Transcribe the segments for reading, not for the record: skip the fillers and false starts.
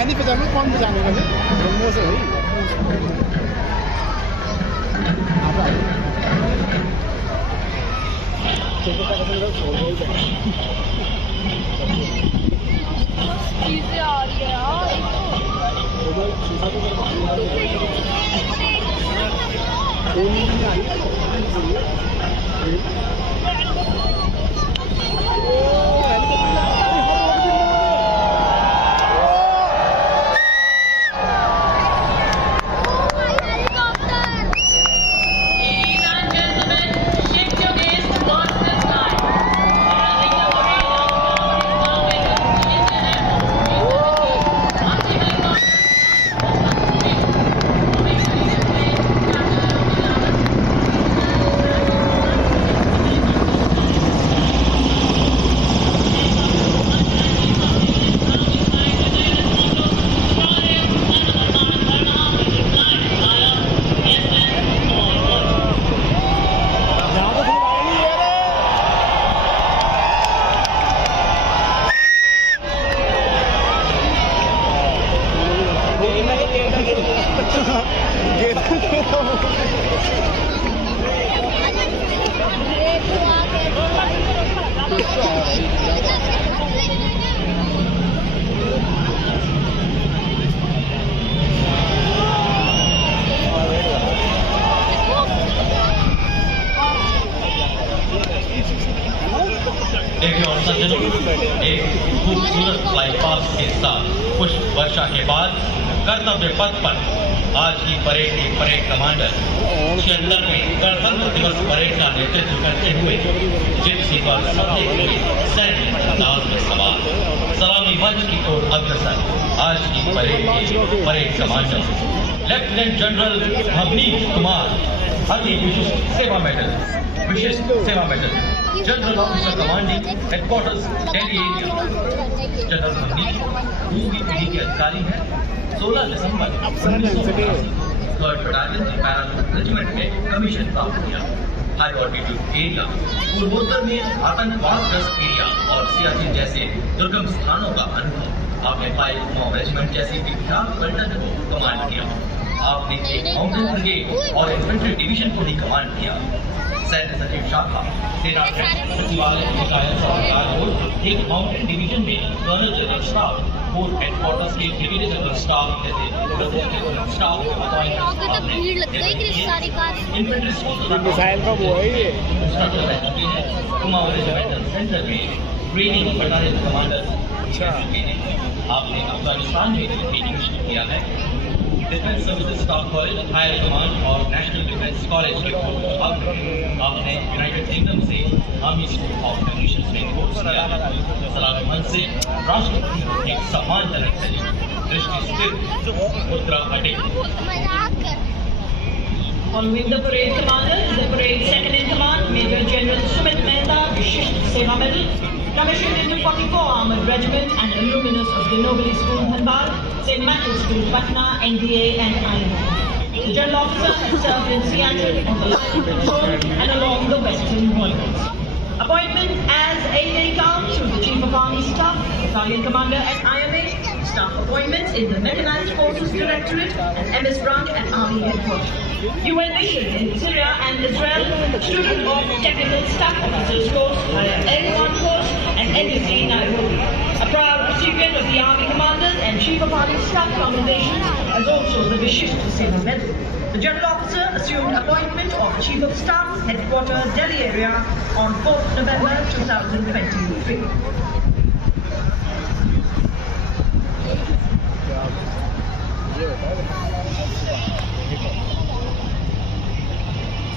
मैं नहीं पहचानूँ कौन पहचानेगा जम्मू से हुई। चीजें आ रही है यार। देखिए और सज्जनों, एक खूबसूरत फ्लाई पास्ट के साथ कुछ वर्षा के बाद कर्तव्य पथ पर आज की परेड के परेड कमांडर 76वें गणतंत्र दिवस परेड का नेतृत्व करते हुए जिप्सी पर सधे हुए सैन्य अंदाज में सवार सलामी मंच की ओर अग्रसर आज की परेड के parade commander lieutenant general Bhavnish Kumar, अति विशिष्ट सेवा मेडल, विशिष्ट सेवा medal, general officer commanding headquarters Delhi area. General Bhavnish दूसरी पीढ़ी के अधिकारी हैं। 16 दिसंबर 1988 3rd बटालियन की पैराशूट रेजिमेंट में कमीशन प्राप्त किया। हाई ऑल्टीट्यूड एरिया, पूर्वोत्तर में आतंकवादग्रस्त एरिया और सियाचिन जैसे दुर्गम स्थानों का अनुभव आपने 5 रेजिमेंट जैसी विख्यात पलटन को कमांड किया। आपने एक माउंटेन ब्रिगेड और इन्फेंट्री डिवीजन को भी कमांड किया। सैन्य सचिव शाखा, सेना सचिवालय, एक माउंटेन डिवीजन में colonel general staff, fort headquarters के ब्रिगेडियर जनरल स्टाफ जैसे स्टाफ भीड़ लग गई सारी कार मिसाइल का वो है ये इंस्ट्रक्टर रह चुके हैं। कुमाऊं रेजिमेंटल सेंटर में ट्रेनिंग बटालियन कमांडर। आपने अफगानिस्तान में ट्रेनिंग किया है। Defence services staff college, higher command और नेशनल डिफेंस कॉलेज के आपने यूनाइटेड किंगडम से आर्मी स्कूल ऑफ कम्युनिकेशन में कोर्स किया है। सलामी मंच से राष्ट्रपति को एक सम्मानजनक दृष्टि स्थिर मुद्रा attack. Following the parade commander is the parade second in command, Major General Sumit Mehta, Vishisht Seva Medal, commissioned in the 44 Armored Regiment and alumnus of the Nobel School, Dhanbad, St. Michael's School, Patna, NDA and INA. The General Officer has served in Siachen on the line of control and along the western borders. Appointment as AA Count to the Chief of Army Staff, Battalion Commander at IMA, staff appointments in the Mechanized Forces Directorate and MS branch at Army Headquarters. UN mission in Syria and Israel, student of Technical Staff Officers course, L1 course and NDC Nairobi. A proud recipient of the Army Commanders and Chief of Army Staff commendations, as also the Vishisht Seva Medal. The General Officer assumed appointment of Chief of Staff, Headquarters, Delhi area on 4th November 2023.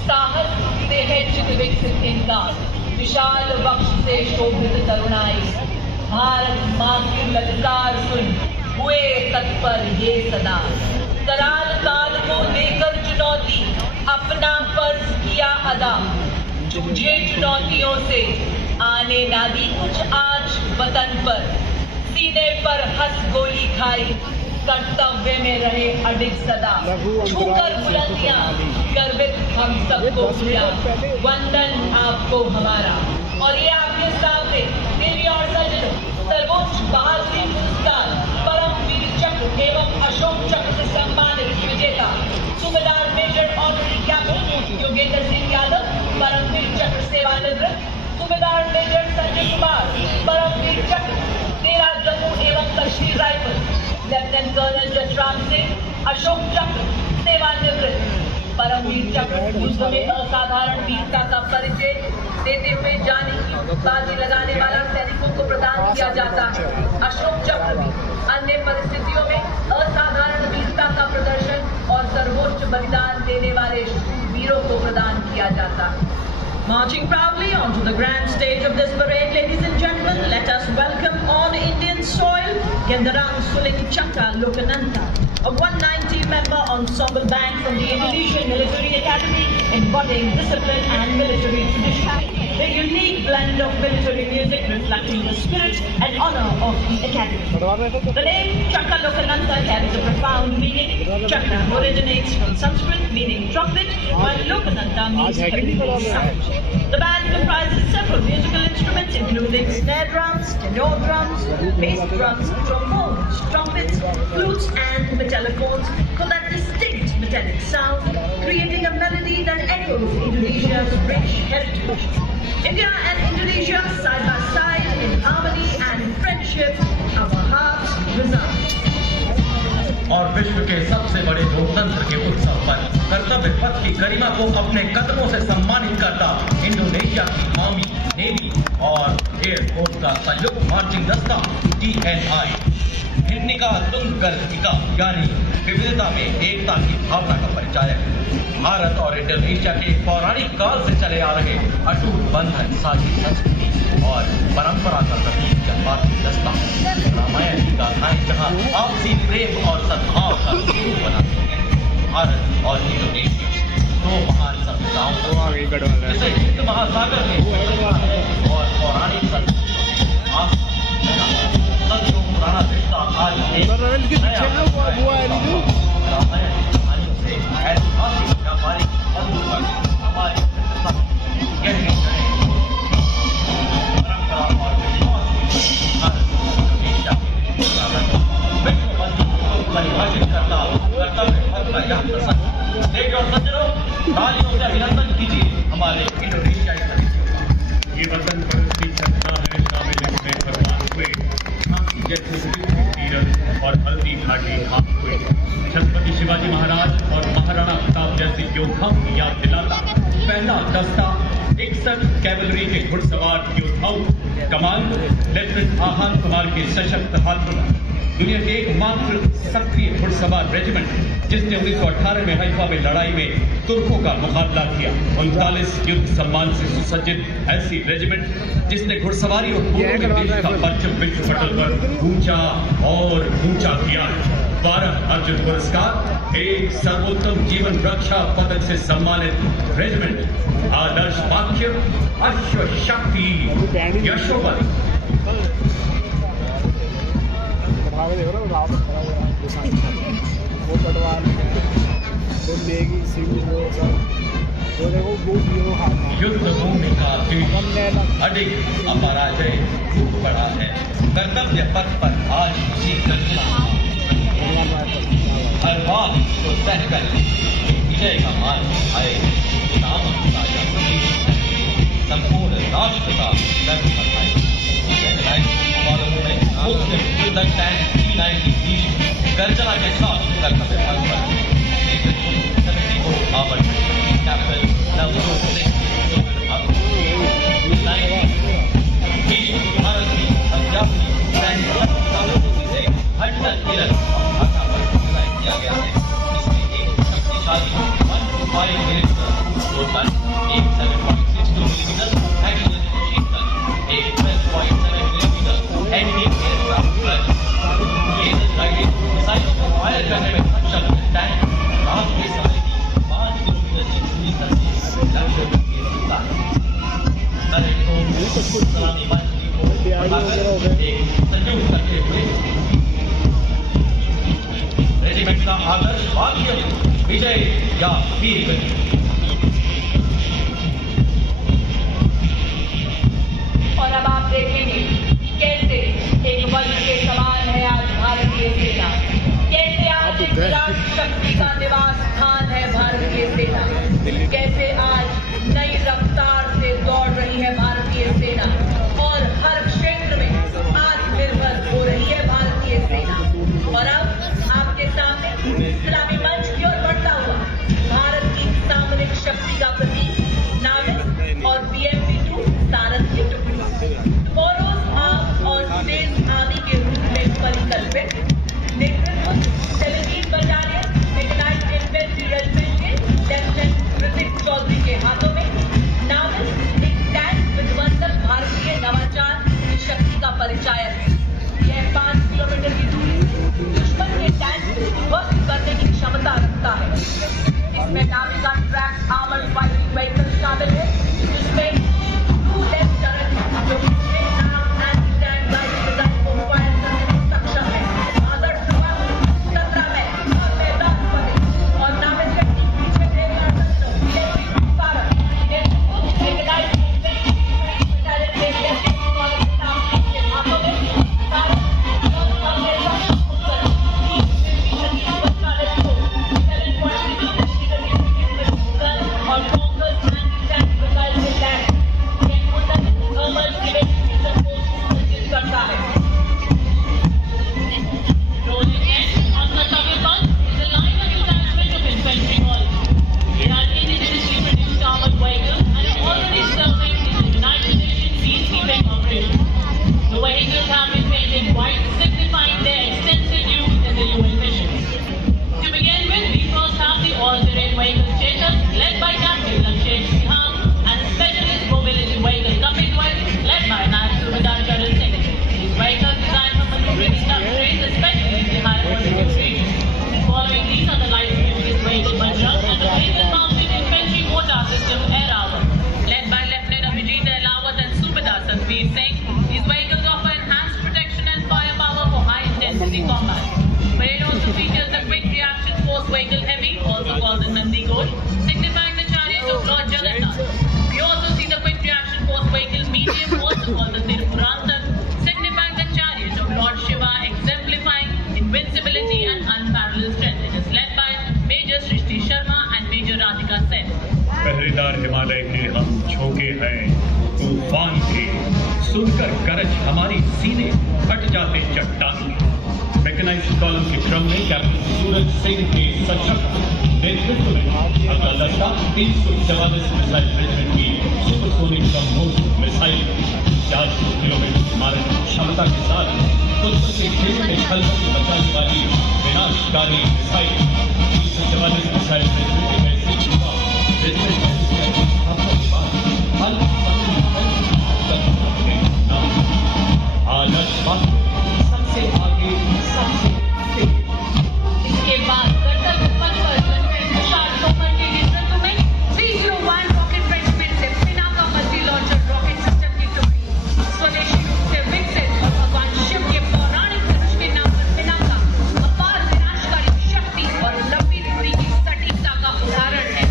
साहस से है चित विकसित इंसान, विशाल वक्ष से शोभित तरुणाई, भारत माँ की ललकार सुन हुए तत्पर ये सदा, कराल काल को देकर चुनौती अपना फर्ज किया अदा, जूझे चुनौतियों से आने ना दी कुछ आज वतन पर, सीने पर हंस गोली खाई, कर्तव्य में रहे अडिग सदा, छूकर बुलंदियां गर्वित हम सबको किया, वंदन आपको हमारा। और ये आपके सामने देवी और सज्जनों सर्वोच्च बहादुरी पुरस्कार परमवीर चक्र तेजेंद्र सिंह यादव, परमवीर चक्र सेवानिवृत्त, सूबेदार मेजर संजय कुमार, परमवीर चक्र, 13 जम्मू एवं Kashmir rifle, lieutenant colonel Jasram Singh, Ashok Chakra सेवानिवृत्त। परमवीर चक्र युद्ध में असाधारण वीरता का परिचय देते हुए जाने की बाजी लगाने वाला सैनिकों को प्रदान किया जाता है। अशोक चक्र भी अन्य परिस्थितियों में असाधारण वीरता का प्रदर्शन और सर्वोच्च बलिदान देने वाले वीरों को प्रदान किया जाता है। Marching proudly onto the grand stage of this parade, ladies and gentlemen, let us welcome on Indian soil Gendarang Suling Chakra Lokananta, a 190-member ensemble band from the Indonesian Military Academy, embodying discipline and military tradition. A unique blend of military music reflecting the spirit and honor of the Academy. The name Chakra Lokananta carries a profound meaning. Chakra originates from Sanskrit meaning trumpet, while Lokananta means heavenly sound. The band comprises several musical instruments including snare drums, tenor drums, bass drums, trombones, trumpets, flutes and metallophones for that distinct metallic sound, creating a melody that echoes Indonesia's rich heritage. India and Indonesia side by side in harmony and friendship, our hearts reside. और विश्व के सबसे बड़े लोकतंत्र के उत्सव पर कर्तव्य पथ की गरिमा को अपने कदमों से सम्मानित करता इंडोनेशिया की आर्मी, नेवी और एयरफोर्स का संयुक्त मार्चिंग दस्ता TNI हिन्निका तुंगर्तिका यानी विविधता में एकता की भावना का परिचायक भारत और इंडोनेशिया के पौराणिक काल से चले आ रहे अटूट बंधन, साझी संस्कृति और परंपरा का प्रतीक जनमार्चिंग दस्ता रामायण की गाथाएं जहां आपसी प्रेम और सद्भाव का स्वरूप बनाती हैं। भारत और इंडोनेशिया दो महान सभ्यताओं को जिसे हिंद महासागर में और पौराणिक सदियों पुराना रिश्ता आज एक नया रामायण की कहानियों से ऐतिहासिक व्यापारिक पहलू पर हमारी गहरी परंपरा और विश्वास परिभाषित करता कर्तव्य पथ का यह प्रसंग देखिए और सज्जनों, तालियों से अभिनंदन कीजिए हमारे इंडोनेशियाई साथियों। ये वतन परस्ती सत्ता है शामिल में भगवान हुए झांसी जैसे तीरथ और हल्दी घाटी हाथ हुए। छत्रपति शिवाजी महाराज और महाराणा प्रताप जैसे योद्धाओं की याद दिलाता पहला दस्ता 61 कैवलरी के घुड़सवार योद्धाओं कमान लेफ्टिनेंट आहान कुमार के सशक्त हाथों, दुनिया के एकमात्र सक्रिय घुड़सवार रेजिमेंट जिसने 1918 में हैफा में लड़ाई में तुर्कों का मुकाबला किया। 39 युद्ध सम्मान से सुसज्जित ऐसी रेजिमेंट जिसने घुड़सवारी और घोड़ों के देश का परचम विश्व पटल पर ऊंचा और ऊंचा किया है। 12 अर्जुन पुरस्कार, एक सर्वोत्तम जीवन रक्षा पदक से सम्मानित रेजिमेंट, आदर्श वाक्य अश्व शक्ति यशोबल। देखो ना रावत खड़ा हुआ वो कटवाल वो लेगी सिंह वो सब वो देखो वो हीरो हाथ युद्ध भूमि का अधिक अपराजय खूब बड़ा है। कर्तव्य पथ पर आज उसी कल्पना हर बात को तय कर विजय का मान आए संपूर्ण राष्ट्र का गर्व बढ़ाए। गर्जना के साथ कर्तव्य पथ पर कैपिटल भारत की अध्यात्मिक किया गया है। इसमें एक शक्तिशाली 125 मिलीमीटर एक 7.62 मिलीमीटर एक्शन मशीन गन, एक 12.7 मिलीमीटर एंटी एयरक्राफ्ट गन, मिसाइलों को फायर करने में सक्षम टैंक रात के समय की 5 किलोमीटर की दूरी तक लक्ष्य को घेर सकता है। सलामी बाजी को बढ़ाकर एक संयुक्त करते हुए रेजिमेंट का आदर्श वाक्य विजय या वीर गति। और अब आप देखेंगे कैसे एक वज्र के समान है आज भारतीय सेना, कैसे आज एक विराट शक्ति का निवास स्थान है भारतीय सेना, कैसे आज हैं तूफान के, सुनकर गरज हमारी सीने फट जाते चट्टान। मैकेनाइज्ड कॉलम के क्रम में कैप्टन सूरज सिंह के सशक्त नेतृत्व में अगला दस्ता 344 मिसाइल रेजिमेंट की सुपरसोनिक ब्रह्मोस मिसाइल 400 किलोमीटर की मारक क्षमता के साथ दुश्मन के खेल में खलबली मचाने वाली विनाशकारी मिसाइल 344 मिसाइल रेजिमेंट के वैसे युवा रेजिमेंट सबसे आगे सबसे इसके बाद कर्तव्य पथ पर जनरल तुषार तोमर के नेतृत्व में 301 रॉकेट रेजिमेंट से Pinaka multi launcher rocket system की टुकड़ी स्वदेशी रूप से विकसित और भगवान शिव के पौराणिक धनुष के नाम पर पिनाका अपार विनाशकारी शक्ति और लंबी दूरी की सटीकता का उदाहरण है।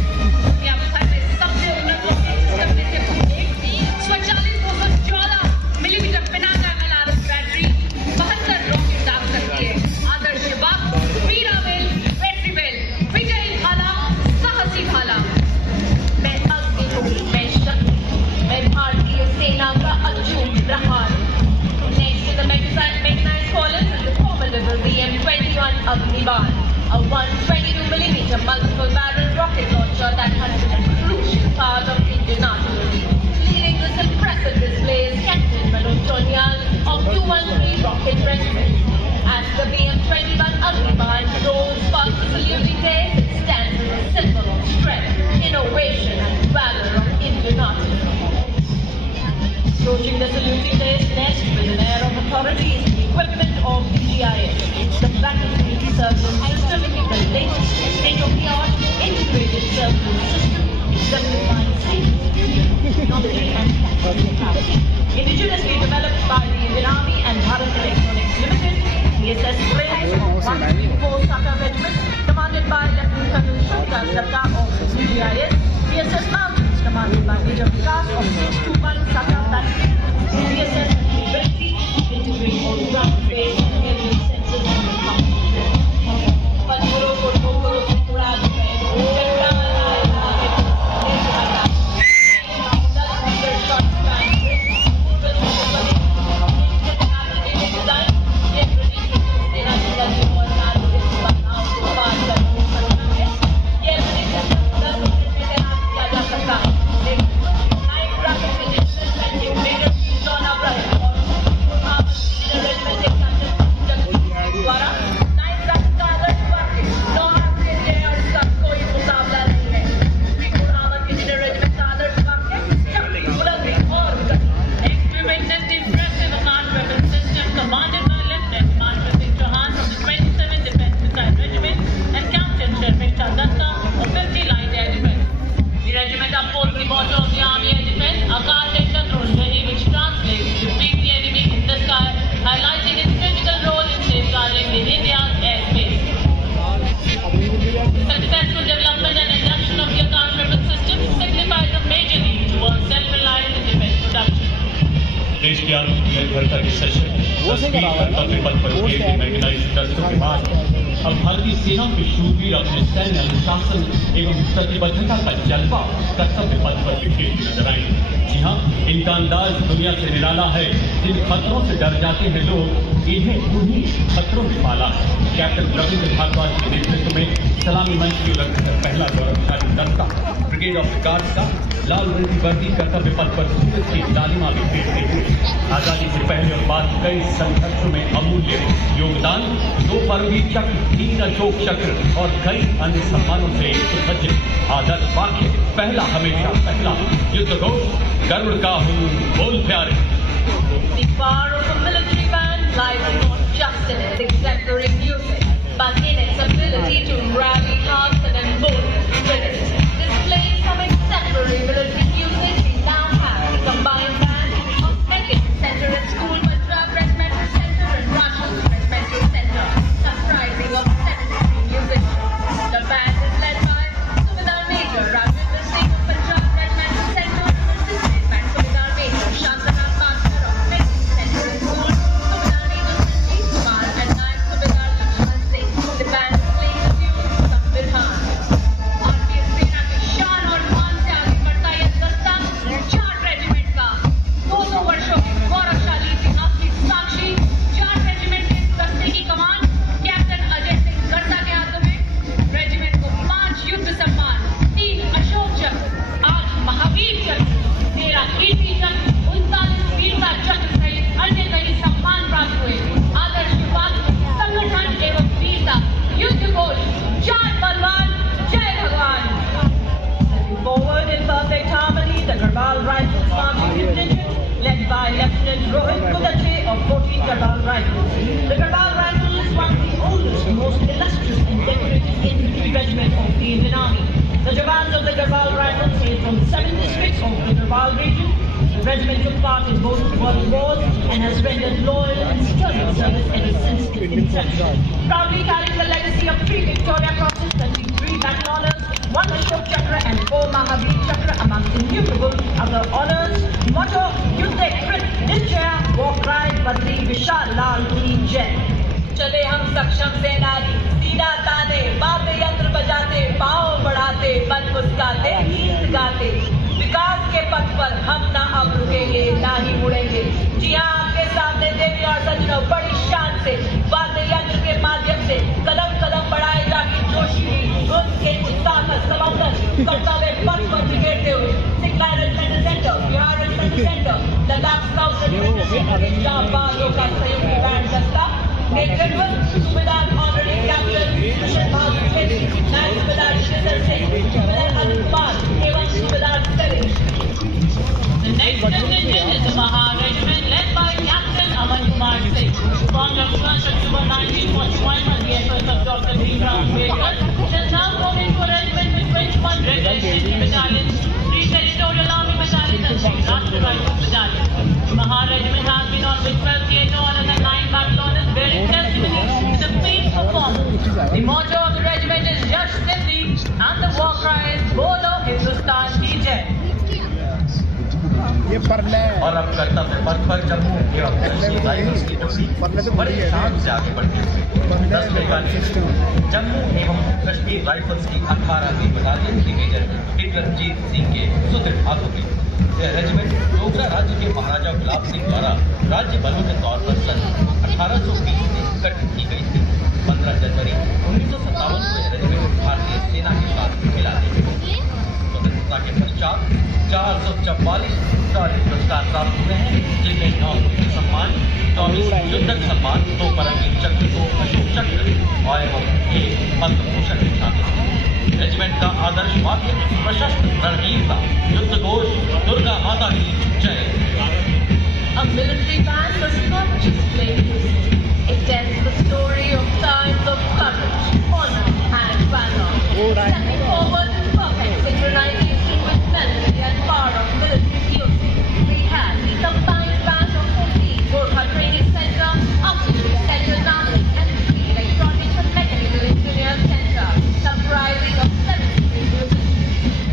दुनिया भर में सबसे उन्नत रॉकेट सिस्टम में से एक स्वचालित 214 millimetre Pinaka MLRS battery 72 rocket दाग सकती है। आदर्श वाक, वीरावेल, वेट्रीवेल, विजयी भाला, साहसी भाला। मैं अग्नि हूँ, मैं शक्ति, मैं भारतीय सेना का अचूक प्रहार। Next to the mechanized column, the formidable BM-21 Agnibaal, a 122mm multiple barrel rocket launcher that has been a crucial part of Indian artillery. Leading this impressive display is Captain Manoj Chonyal of 213 Rocket Regiment. As the BM-21 Agnibaal rolls past the saluting days, it stands as a symbol of strength, innovation and valor of Indian artillery. Approaching the saluting days next with an air of authority is the equipment of BGIS, the battlefield surveillance system, the latest state-of-the-art integrated surveillance system, exemplifying safety, technology and tactical capacity. Indigenously developed by the Indian Army and Bharat Electronics Limited, PSS Flames 134 Saka Regiment, commanded by Lieutenant Colonel Shukla Datta of BGIS, PSS Mountains, commanded by Major Vikas of 621 Saka Battalion, PSS capability, integrate all ground-based aerial sensors and communication. Padmuro ko Tokoro Kurado देश की आत्मनिर्भरता के सशक्त कर्तव्य पथ पर उतरे mechanised दस्तों के बाद अब भारतीय सेना के शूरवीर अपने सैन्य अनुशासन एवं प्रतिबद्धता का जलवा कर्तव्य पथ पर बिखेरते नजर आए। जी हाँ, इनका अंदाज दुनिया से निराला है। जिन खतरों से डर जाते हैं लोग, इन्हें उन्हीं खतरों में पाला है। कैप्टन रविंद्र भारद्वाज के नेतृत्व में सलामी मंच की उलटकर पहला गौरवशाली दस्ता ब्रिगेड ऑफ गार्ड्स का लाल रंग की वर्दी कर्तव्य पथ पर सूरज की लालिमा में देखते हुए आजादी से पहले और बाद कई संघर्षों में अमूल्य योगदान, 2 परमवीर चक्र, 3 अशोक चक्र और कई अन्य सम्मानों से सुसज्जित आदर्श वाक्य, पहला हमेशा पहला, युद्ध घोष, गरुड़ का हूँ बोल प्यारे। The power of a military band lies not just in its exemplary music, but in its ability to rally hearts and embolden spirits. Displaying some exemplary military music, we now have the combined band of 2nd Center and School Punjab Regimental Center and Russian Regimental Center, comprising of 73 musicians. The band is led by Subedar Major Ravinder Singh of Punjab Regimental Center, assisted by Subedar Major Shantana Master of 5th Center and School, Subedar Major Sanjeev Kumar and Naik Subedar Lakshman Singh. The band is playing the tune Sambirhan. भारतीय सेना की शान और मान से आगे बढ़ता Rohit Kudache of 14 Garbhal Rifles. The Garbhal Rifles is one of the oldest, most illustrious and decorated infantry regiment of the Indian Army. The jawans of the Garbhal Rifles hail from 7 districts of the Garbhal region. The regiment took part in both world wars and has rendered loyal and sterling service ever since its inception. Proudly carrying the legacy of 3 Victoria Crosses, 23 battle honors, 1 Ashok Chakra and 4 Mahavir Chakra among innumerable other honors. Motto, Yuddhe Krit Nishchaya, War Cry, Badri Vishal Lal Ki Jai. चले हम सक्षम सेनानी, सीना ताने, वाद्य यंत्र बजाते, पाँव बढ़ाते, मन मुस्काते, गीत गाते। विकास के पथ पर हम ना अब रुकेंगे, ना ही मुड़ेंगे। जी हाँ, आपके सामने देवी और सज्जनों बड़ी शान से वाद्य यंत्र के माध्यम से कदम कदम बढ़ाए जाके जोशी उनके उत्साह का समर्थन कर्तव्य पथ पर बिखेरते हुए सिखला regimental centre, Bihar regimental centre, Ladakh scout regimental centre, जाबाजों का संयुक्त बैंड दस्ता सुबेदार ऑनरेरी कैप्टन कृष्ण बहादुर सिंह, नायब सुबेदार श्रीधर सिंह, सुबेदार अनिल कुमार एवं सुबेदार Sarish. The next contingent is the Mahar Regiment led by Captain Aman Kumar Singh. Formed on 1st October 1941 on the efforts of Dr. Bhimrao Ambedkar, it has now grown into a regiment with 21 regulars, 20 battalions, 3 Territorial Army battalions and 3 Rashtriya Rifles battalions. The Mahar Regiment has been on with 12 theatre honors and 9 battle honors, bearing testimony to the peak performance. The motto of the regiment is Yash Sindhi and the war cry is Bolo Hindustan Ki Jai. ये परले और अब कर्तव्य पथ पर जम्मू एवं Kashmir rifles की टुकड़ी बड़े शान से आगे बढ़ती है। 10 मेगा जम्मू एवं कश्मीर राइफल्स की 18वीं बटालियन के मेजर रणजीत सिंह के सुदृढ़ हाथों में यह रेजिमेंट डोगरा राज्य के महाराजा गुलाब सिंह द्वारा राज्य बलों के तौर पर सन 1820 में गठित की गई थी। 15 जनवरी 1957 को यह रेजिमेंट भारतीय सेना के साथ मिला दी। स्वतंत्रता के पश्चात 444 पुरस्कार प्राप्त हुए हैं, जिनमें 9 पुलिस सम्मान, 24 युद्धक सम्मान, 2 परमवीर चक्र, 2 अशोक चक्र और एवं 1 पद्म भूषण शामिल हैं। रेजिमेंट का आदर्श वाक्य प्रशस्त रणवीरता, युद्ध घोष, दुर्गा माता की जय। A military band does not just play music. It tells the story of times of courage, honor, and valor. Stepping forward in perfect synchronization with melody and power of military music, we have the combined band of 14 Gorkha Training Center, Auxiliary Center, Nashik, and 3 Electronics and Mechanical Engineer Center, comprising of 70 musicians.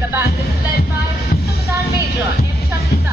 The band is led by Subedar Major M. Shasita.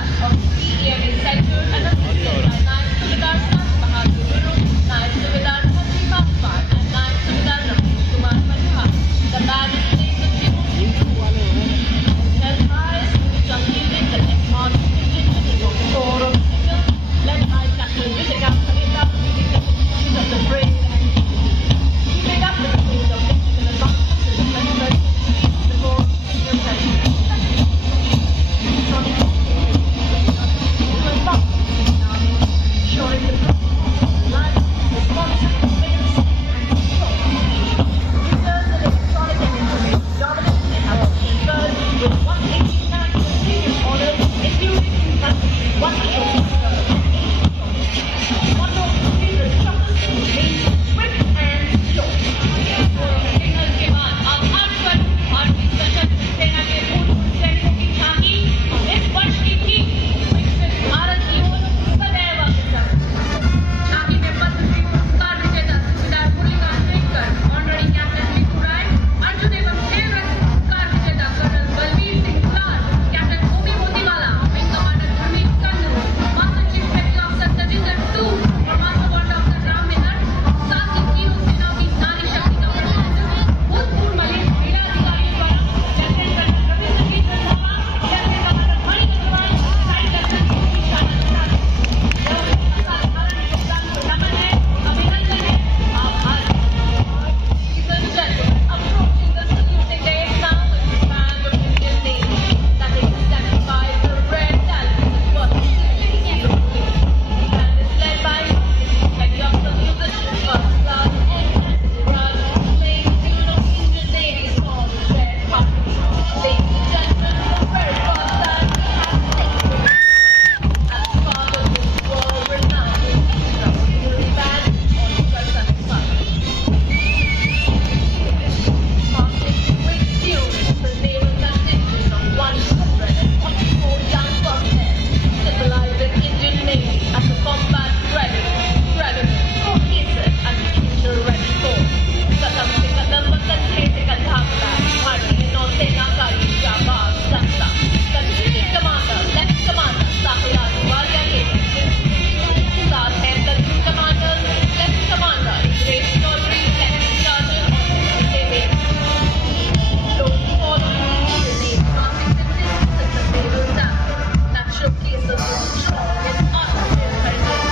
the association is honored with committed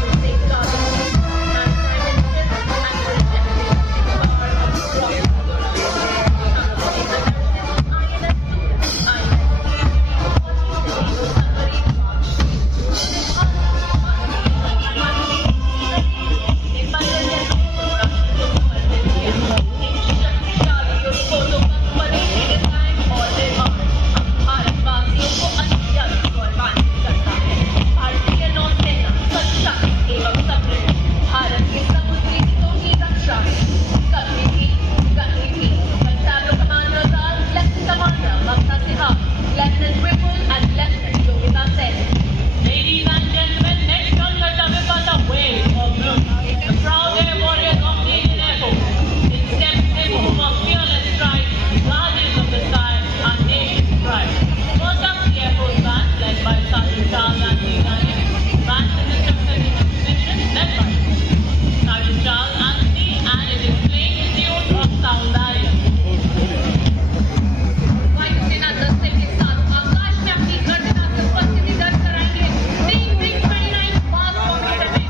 to safeguarding maritime interests and protecting the power of भारतीय नौसेना सशक्त एवं समृद्ध भारत के समुद्री हितों की रक्षा करने की Contablo Commander Lieutenant Commander Mamta Sinha, Lieutenant Ripple and Lieutenant Yogita Sen. Ladies and gentlemen, next on Kartavya Path, a wave of blue. The proud air warriors of the Indian Air Force. In step they move a fearless stride, guardians of the sky, our nation's pride. First up, the Air Force Band, led by Sergeant Charles Anthony Nayak. Band consists of 17 musicians, led by Sergeant Charles Anthony, and it is playing the tune of Soundarya. वायुसेना 10 से 20 सालों आकाश में अपनी गर्जना से उपस्थिति दर्ज कराएंगे। 3-29 मार्च कॉम्प्यूटर में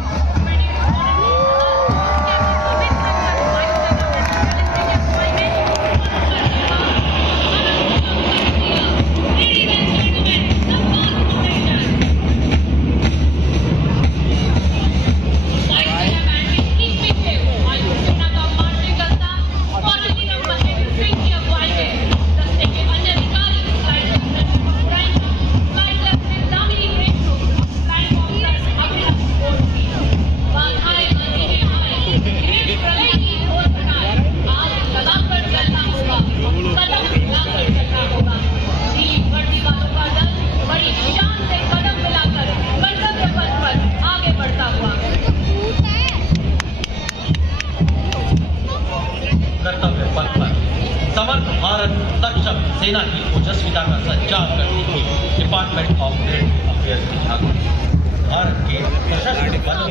बड़ी शान से कदम मिलाकर कर्तव्य पथ पर आगे बढ़ता हुआ कर्तव्य पथ पर समर्थ भारत सक्षम सेना की ओजस्विता का संचार करती हुई डिपार्टमेंट ऑफ मिलिट्री अफेयर्स की झांकी भारत के सशस्त्र बलों,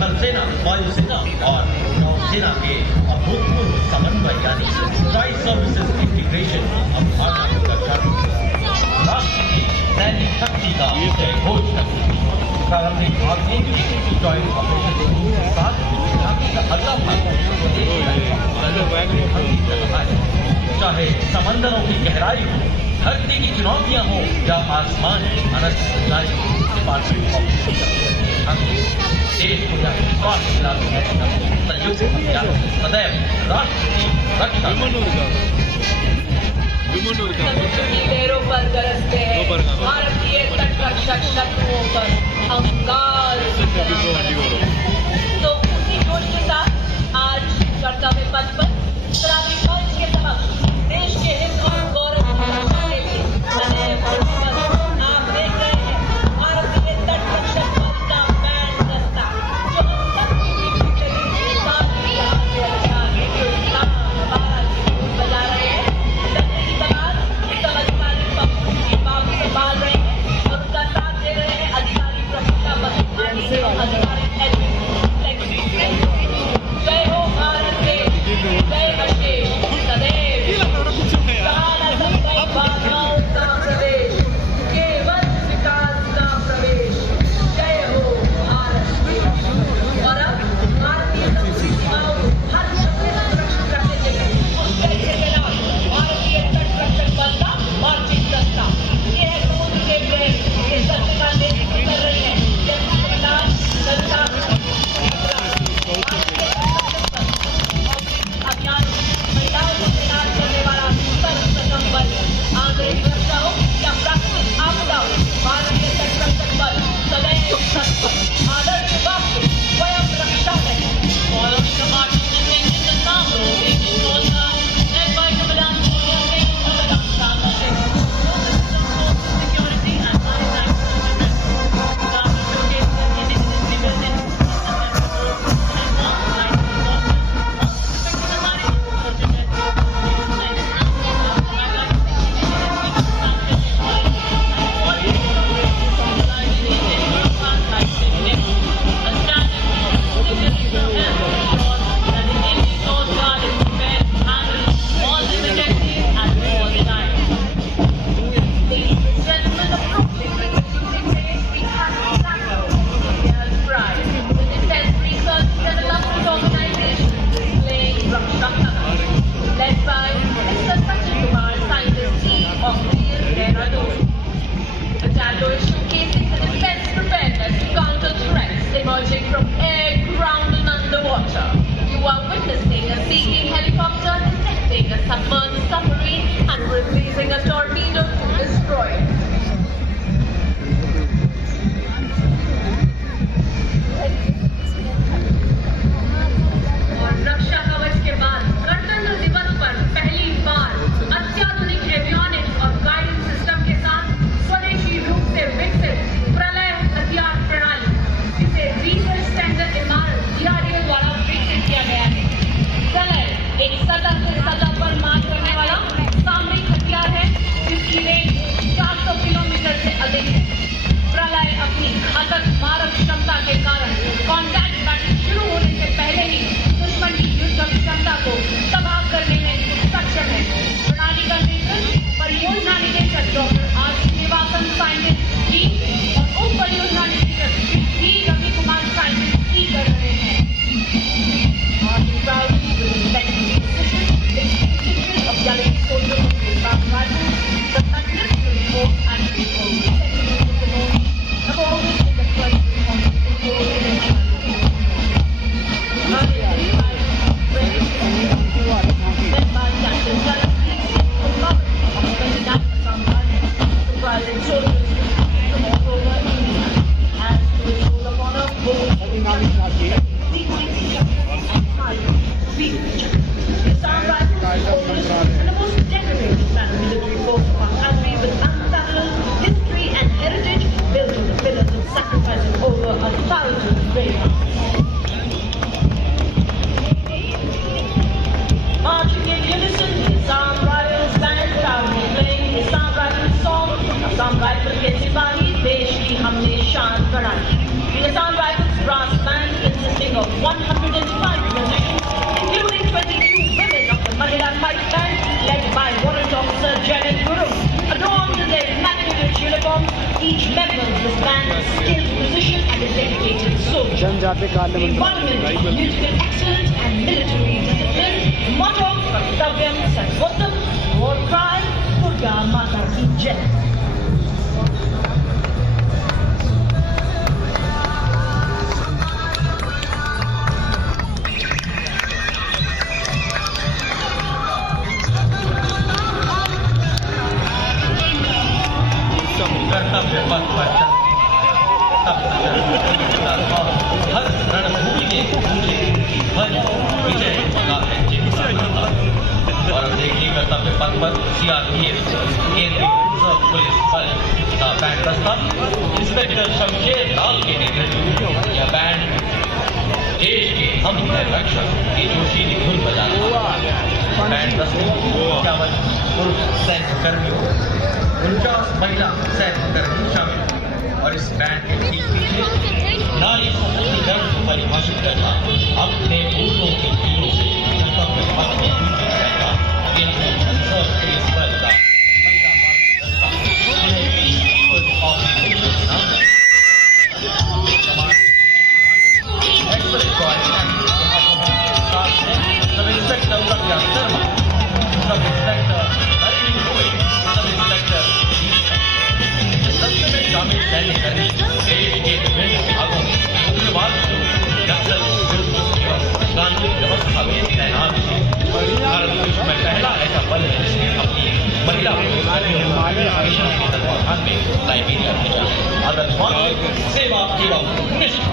थल सेना, वायुसेना और नौसेना के अभूतपूर्व समन्वय यानी ट्राई सर्विसेज इंटीग्रेशन अवधारणा को दर्शाती है। राष्ट्र की सैन्य शक्ति का जय घोष करती है। प्रारंभिक भाग में जॉइंट ऑपरेशन के साथ झांकी का अगला भाग चाहे समंदरों की गहराई हो, धरती की चुनौतियां हो या आसमान की अनंत ऊंचाई, डिपार्टमेंट ऑफ देश को यह विश्वास दिलाती है कि हम संयुक्त अभियान से सदैव राष्ट्र की रक्षा समुद्री लहरों पर गरजते हैं भारतीय तटरक्षक शत्रुओं पर अंगार तो उसी जोश के साथ आज कर्तव्य पथ पर शराबी फौज के समक्ष देश के हित और गौरव की रक्षा के लिए सदैव प्रतिबद्ध आप देख रहे हैं भारतीय तटरक्षक बल का बैंड दस्ता जो हम सबकी पीछे चली साथी यहाँ से अच्छा हिंदुस्तान भारत बजा रहे हैं। डरने की तबाद सब अधिकारी पक्ष की बात संभाल रहे हैं और उनका साथ दे रहे हैं अधिकारी प्रमुख अधिकारी जय हो भारत देश, जय अशेष। Each member of this band is skilled musician and a dedicated soldier. जनजाति कार्य Embodiment of musical excellence and military discipline. Motto: Kartavyam Sarvottam. War cry: Durga Mata Ki Jai. कर्तव्य पथ पर हर रणभूमि में गूंजे ध्वनि विजय का है जिनका और अब देखिए कर्तव्य पथ पर सीआरपीएफ केंद्रीय रिजर्व पुलिस बल का बैंड दस्ता इंस्पेक्टर शमशेर लाल के नेतृत्व यह बैंड देश के हम है रक्षक की जोशीली धुन बजा रहा है। बैंड दस्ते 51 पुरुष सैन्यकर्मियों 49 महिला सैन्यकर्मी शामिल और इस बैंड के ठीक पीछे नारी शक्ति दल परिभाषित करना अपने बूटों की हीरों से कर्तव्य पथ में गूंजे जाएगा। केंद्रीय रिजर्व पुलिस बल का महिला दस्ता जिन्हें पीसफुल ऑपरेशन नाम है। एक्सप्रेस सब इंस्पेक्टर प्रज्ञा Sharma, sub inspector Nalini Goyal, sub inspector दस्ते में शामिल सैन्यकर्मी देश के विभिन्न विभागों में उग्रवाद नक्सल विरुद्ध एवं कानून व्यवस्था में तैनात है। भारत विश्व में पहला ऐसा बल है जिसने अपनी महिला मिशन के तत्वाधान में लाइबेरिया भेजा है। आदर्शवान सेवा एवं निष्ठा।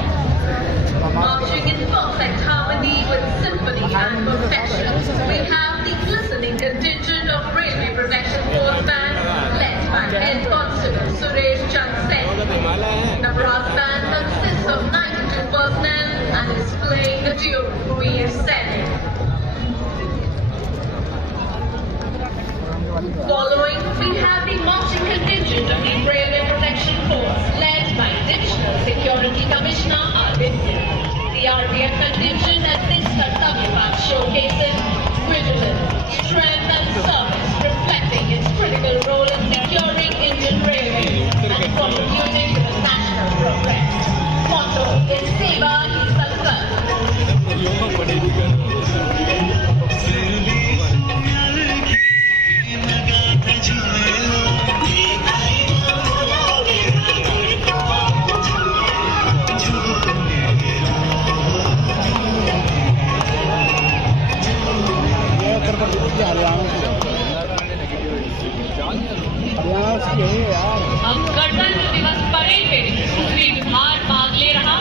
Marching in perfect harmony with symphony and perfection, we have the glistening contingent of Railway Protection Force Band, led by Head Constable Suresh Chand Sen. The brass band consists of 92 personnel and is playing the tune Veer Sen. Following, we have the marching contingent of the Railway Protection Force, led by Divisional Security Commissioner Aditya. The RPF contingent at this Kartavya Path showcases vigilance, strength and service, reflecting its critical role in securing Indian Railways and contributing to the national progress. Motto is Seva Hi Sankalp. अब गणतंत्र दिवस parade में दूसरी विभाग भाग ले रहा।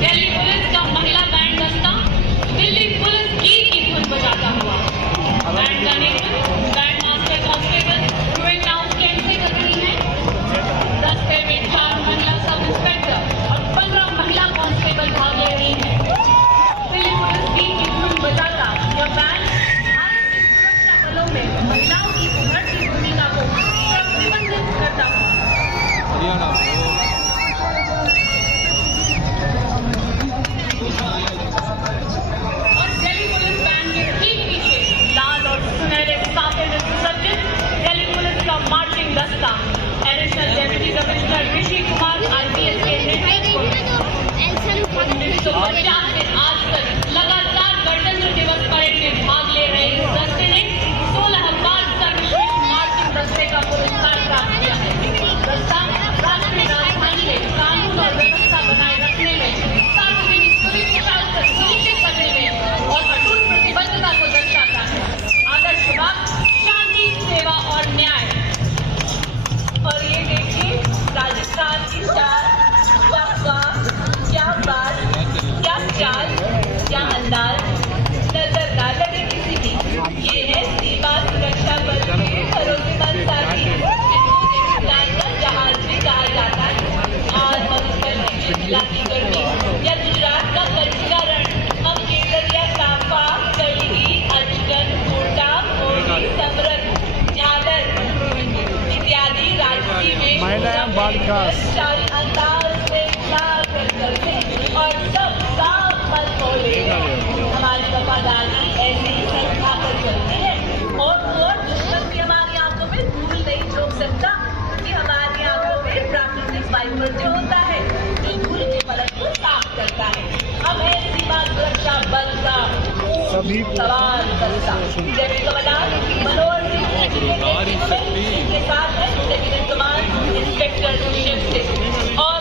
Delhi police का महिला बैंड दस्ता दिल्ली पुलिस गीत की धुन बजाता हुआ। बैंड का नेतृत्व बैंड मास्टर कांस्टेबल रुएन नाउस कैंसे कर रही है। दस्ते में 4 महिला सब इंस्पेक्टर और 15 महिला कांस्टेबल भाग ले रही है। दिल्ली पुलिस गीत की धुन बजाता यह बैंड भारत के सुरक्षा बलों में महिलाओं की उभरती भूमिका को प्रतिबंधित करता है। और दिल्ली पुलिस बैंड के ठीक पीछे लाल और सुनहरे साफे में सुसज्जित दिल्ली पुलिस का मार्चिंग दस्ता additional deputy commissioner Rishi Kumar IPS के नेतृत्व में 1950 से आज तक लगातार गणतंत्र दिवस परेड में भाग ले रहे इस दस्ते ने 16 बार सर्वश्रेष्ठ मार्चिंग दस्ते का पुरस्कार प्राप्त किया है। दस्ता राष्ट्रीय राजधानी में कानून और व्यवस्था बनाए रखने में, सार्वजनिक सुरक्षा सुनिश्चित करने में और अटूट प्रतिबद्धता को दर्शाता है। आदर्शवाद, शांति, सेवा और न्याय। और ये देखिए राजस्थान की शान, क्या बात, क्या चाल, क्या अंदाज, नजर ना लगे किसी की। ये है सीमा सुरक्षा बल के भरोसेमंद साथी, जिनको हिंदुस्तान का जहाज भी कहा जाता है। और हम जिला की गर्मी या गुजरात का कच्चा रण, हम केसरिया साफा, कलगी, अचकन, कोटा, मोरनी, समरन, झालर इत्यादि राजकीय वेश शाही अंदाज में और सब साफ मत बोले। हमारी वफादारी ऐसी ही संस्था पर चलती है और दुश्मन भी हमारी आंखों में धूल नहीं झोंक सकता, कि हमारी आंखों में फिर प्राकृतिक वायुमर्त्य होता है जो धूल के परत को साफ करता है। हम है सीमा सुरक्षा बल का सभी सवाल दस्ता। जैसे कमांडर मनोहर सिंह के साथ है second command inspector Shiv Singh और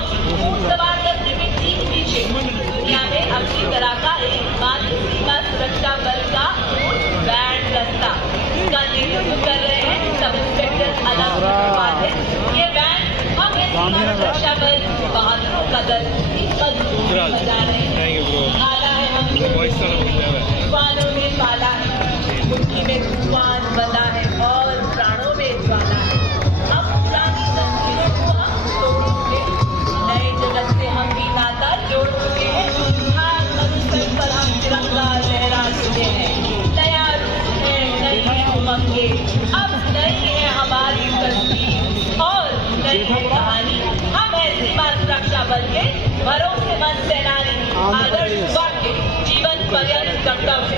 सवाल दस्ते के ठीक पीछे दुनिया में अपनी तरह का एकमात्र सीमा सुरक्षा बल का बैंड दस्ता का नेतृत्व कर रहे हैं सब इंस्पेक्टर अलग। ये बैंड हम सीमा सुरक्षा बल बहादुरों का दल बजा रहे हैं। आला है हम तूफानों में पाला है, मुट्ठी में तूफान बंधा है और प्राणों में ज्वाला है। अब पुरानी संस्कृति को हम तोड़ चुके, नए जगत से हम भी नाता जोड़ चुके हैं। हर मनुष्य पर हम तिरंगा लहरा चुके हैं। नया रूप है, नई है उमंगे, अब नई है हमारी तस्वीर और नई है कहानी। हम है सीमा सुरक्षा बल के भरोसेमंद सेनानी, आदर्श वाक्य जीवन पर्यंत कर्तव्य।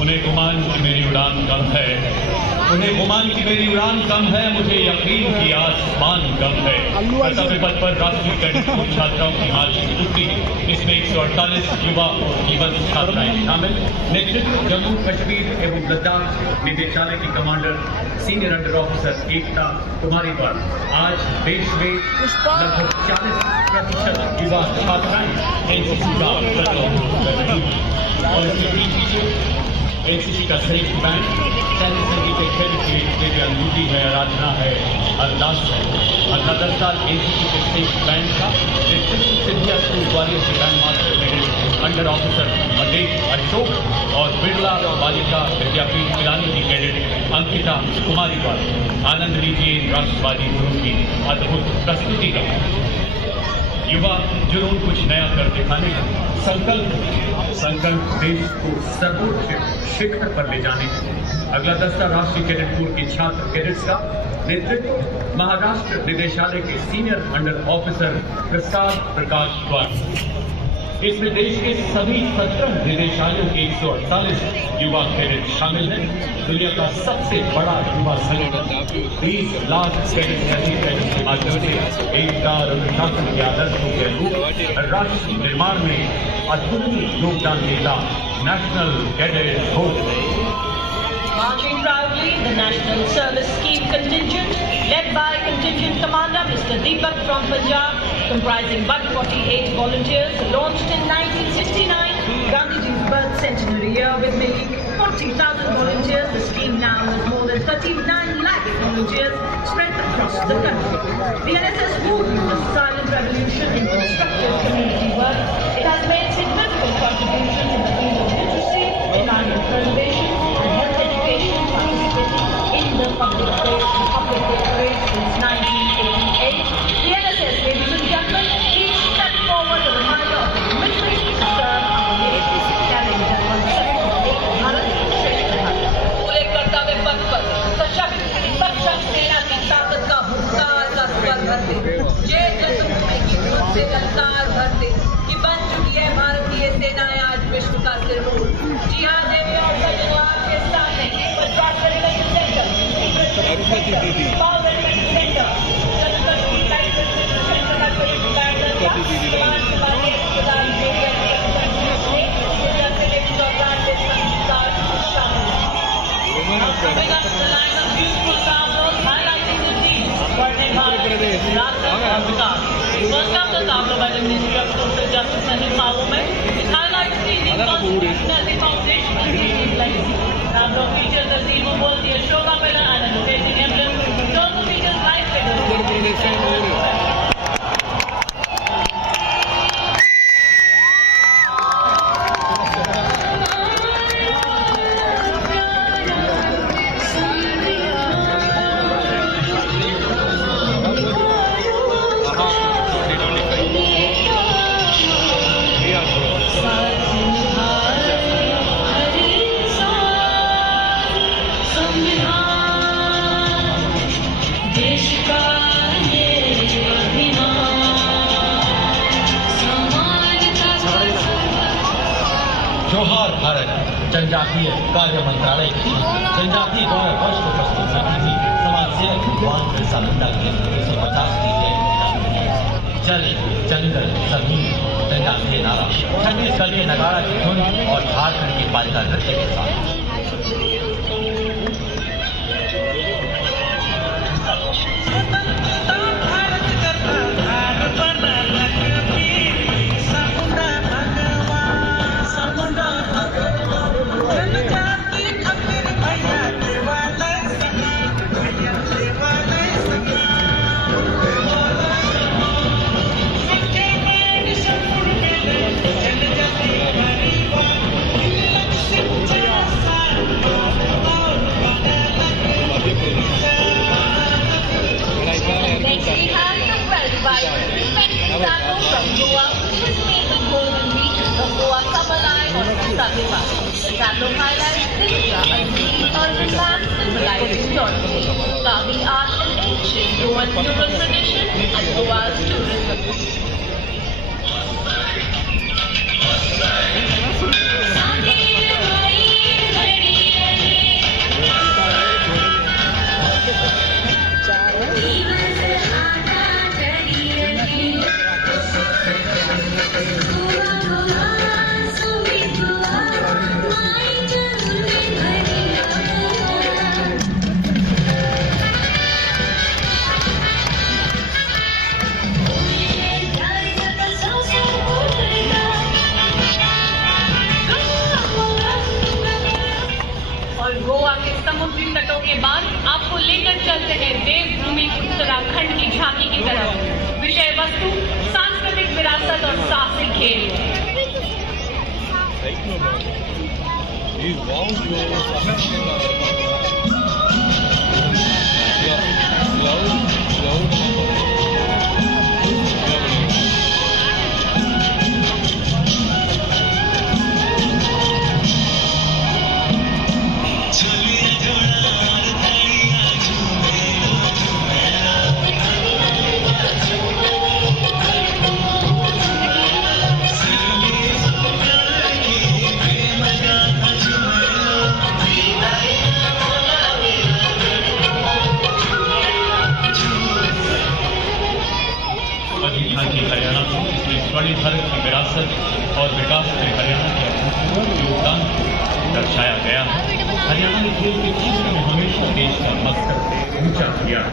उन्हें गुमान की मेरी उड़ान कम है, उन्हें गुमान की मेरी उड़ान कम है, मुझे यकीन की आसमान कम है। कर्तव्य पथ पर राष्ट्रीय कैडेट स्कूल छात्राओं की मार्चिंग टूटी। इसमें 148 युवा जीवन छात्राएं शामिल। नेतृत्व जम्मू कश्मीर एवं लद्दाख निदेशालय की कमांडर सीनियर अंडर ऑफिसर एकता कुमारी द्वारा। आज देश में लगभग 40% युवा छात्राएं एनसीसी का प्रतिनिधित्व कर रही हैं और इसके पीछे एनसीसी का संयुक्त बैंड, सैन्य संगीत खेल अंगूठी है, आराधना है, अरदास है। अगला 10 साल एनसीसी के संयुक्त बैंड का नेतृत्व सिंधिया स्कूल ग्वालियर के band master cadet under officer Madesh Ashok और बिरला बालिका विद्यापीठ पिलानी की कैडेट अंकिता कुमारी द्वारा। आनंद लीजिए राष्ट्रवादी जुनून की अद्भुत प्रस्तुति का। युवा जुनून कुछ नया कर दिखाने का संकल्प देश को सर्वोच्च शिखर पर ले जाने का। अगला दस्ता राष्ट्रीय कैडेट कोर के छात्र कैडेट्स का नेतृत्व महाराष्ट्र निदेशालय के senior under officer Prasad Prakash द्वारा। इसमें देश के सभी 17 निदेशालयों के 148 युवा कैडेट शामिल हैं। दुनिया का सबसे बड़ा युवा संघ 30 लाख कैडेट के माध्यम से एकता और अनुशासन के आदर्शों के अनुरूप राष्ट्र निर्माण में अद्भुत योगदान देता national cadet corps. Marching proudly, the National Service Scheme Contingent, led by Contingent Commander Mr. Deepak from Punjab, comprising 148 volunteers, launched in 1969, Gandhiji's birth centenary year with nearly 40,000 volunteers. The scheme now has more than 39 lakh volunteers spread across the country. The NSS moved the silent revolution in constructive community work. It has made significant contributions in the field of literacy, environment preservation, and health education, participating in the public parade since 1988. The NSS, ladies and gentlemen, each step forward in the higher of commitment to serve our nation, carrying the concept of Ek Bharat, Shresth Bharat. पूरे कर्तव्य पथ पर सशक्त सक्षम सेना की ताकत का हुंकार का स्वर भरते, जय जन्मभूमि की धुन से ललकार भरते कि बन चुकी है भारतीय सेनाएं आज विश्व का सिरमौर। जी हाँ देवी और सज्जनों, आपके सामने पचास regiment centre, power regiment centre, Kashmir light regiment centre का कोई बैटल था। समाज के बारे में खुदाई जो Coming up to the line of beautiful tableaus highlighting the deeds of Vande Bharat, Rasa and Vikas. First up, the tableau by the Ministry of Social Justice and Empowerment. It highlights the Indian Constitution as a foundational Indian legacy. Tableau features a zero ball, the Ashoka pillar and a rotating emblem. It also features light figures. जोहार भारत जनजातीय कार्य मंत्रालय की जनजातीय गौरव वर्ष को प्रस्तुत करती हुई पूज्य भगवान बिरसा मुंडा की 150वीं जयंती। जल जंगल जमीन गंगा के नारा छत्तीसगढ़ के नगाड़ा की धुन और झारखंड की बालिका नृत्य के साथ। The tableau highlights India, a unique urban map symbolizing geography, carving art and ancient Goan mural tradition, and Goa's tourism. समुद्री तटों के बाद आपको लेकर चलते हैं देवभूमि उत्तराखंड की झांकी की तरफ। विषय वस्तु सांस्कृतिक विरासत और साहसिक खेल। हरियाणा में स्वर्ण भारत की विरासत और विकास में हरियाणा के अभूतपूर्व योगदान को दर्शाया गया है। हरियाणा ने खेल के क्षेत्र में हमेशा देश का मस्तक ऊंचा किया है।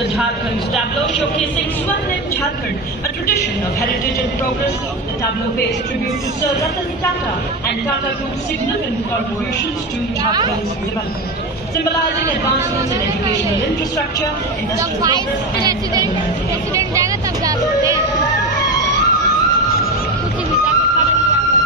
The Jharkhand tableau showcasing Swarnim Jharkhand, a tradition of heritage and progress. The tableau pays tribute to Sir Ratan Tata and Tata Group's significant contributions to Jharkhand's development, symbolizing advancements in educational infrastructure, industrial progress, and president जाएगा तब जा सकते हैं। कुछ भी जाके खड़ा नहीं आएगा।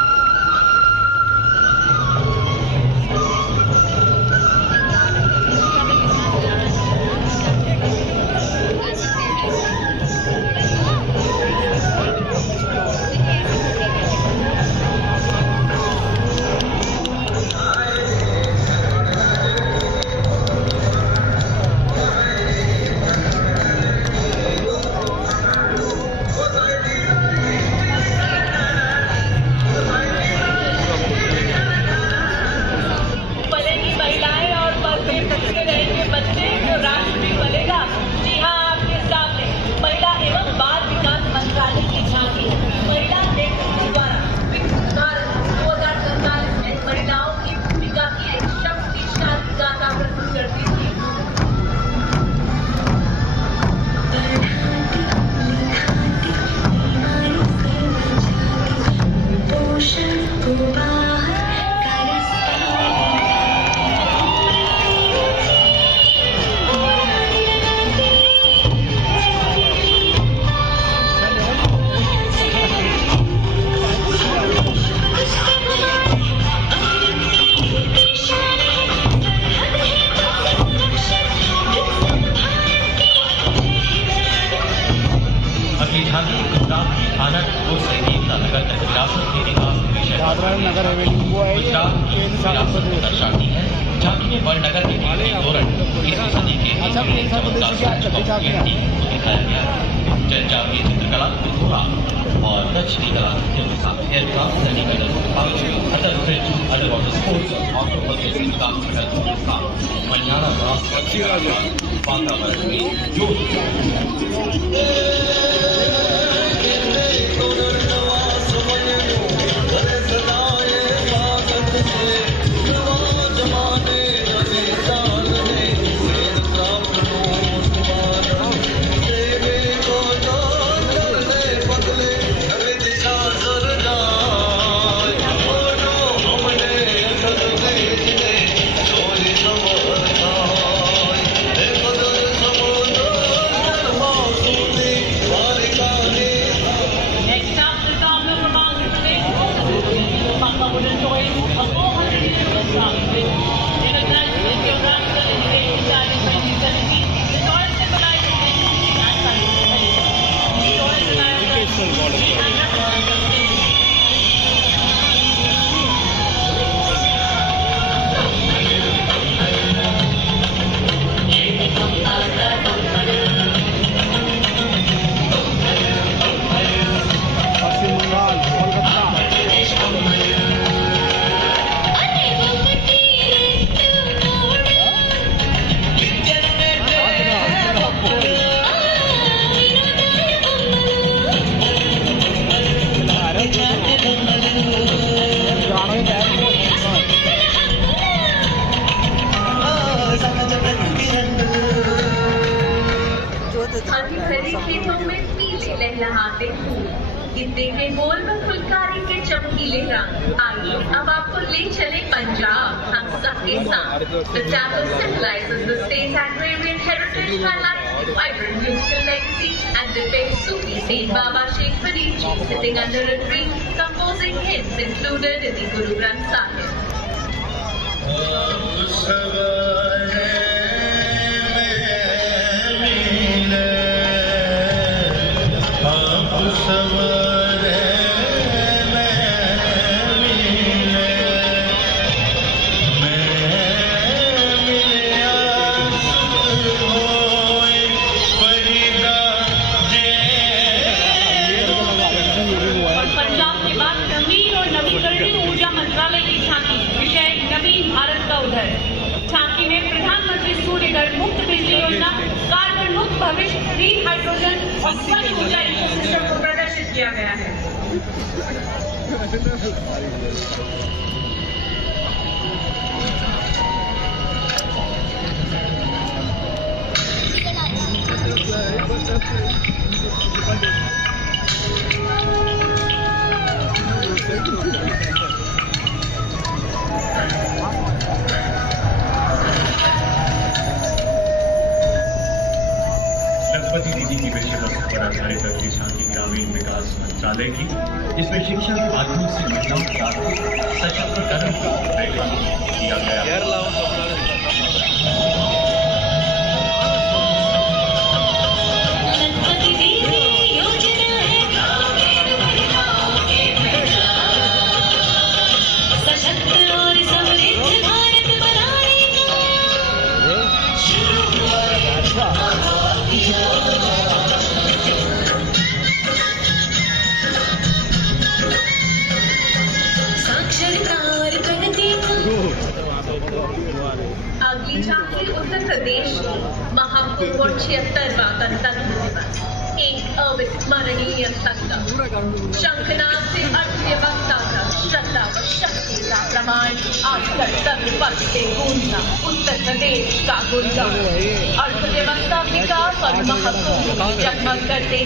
शाही गुजरात की हालत को संगीता नगर तक विरासत के निवास दादरा नगर हवेली वो है गुजरात की विरासत को दर्शाती है। झांकी में बड़नगर के नीले तोरण इस सदी के दिखाया गया है। जनजातीय चित्रकला पिथोरा और दक्षिणी कला के साथ एयरक्राफ्ट सैनिक other bridge other water sports और ऑक्टोबस जैसे काम के साथ मनियारा वातावरण में जोश खेतों में पीले लहलहाते फूल, गिद्दे के बोल में फुलकारी के चमकीले रंग। आइए अब आपको ले चले पंजाब हम सबके साथ। The temple symbolizes the state's agrarian heritage, highlights vibrant musical legacy, and depicts Sufi Saint Baba Sheikh Farid Ji sitting under a tree, composing hymns included in the Guru Granth Sahib. झांकी में प्रधानमंत्री सूर्यघर मुक्त बिजली योजना, carbon मुक्त भविष्य, green hydrogen और स्वच्छ ऊर्जा इकोसिस्टम को प्रदर्शित किया गया है। दीदी की विषय वस्तु पर आधारित अगली झांकी ग्रामीण विकास मंत्रालय की, जिसमें शिक्षा के माध्यम से महिलाओं के आर्थिक सशक्तिकरण का रेखांकन किया गया। अगली झांकी उत्तर प्रदेश महाकुंभ 76वां गणतंत्र दिवस, एक अविस्मरणीय संगम। शंखनाद से अर्थव्यवस्था तक श्रद्धा व शक्ति का प्रमाण आज कर्तव्य पथ से गूंजना उत्तर प्रदेश का गुणगान। अर्थव्यवस्था विकास और महाकुंभ जगमग करते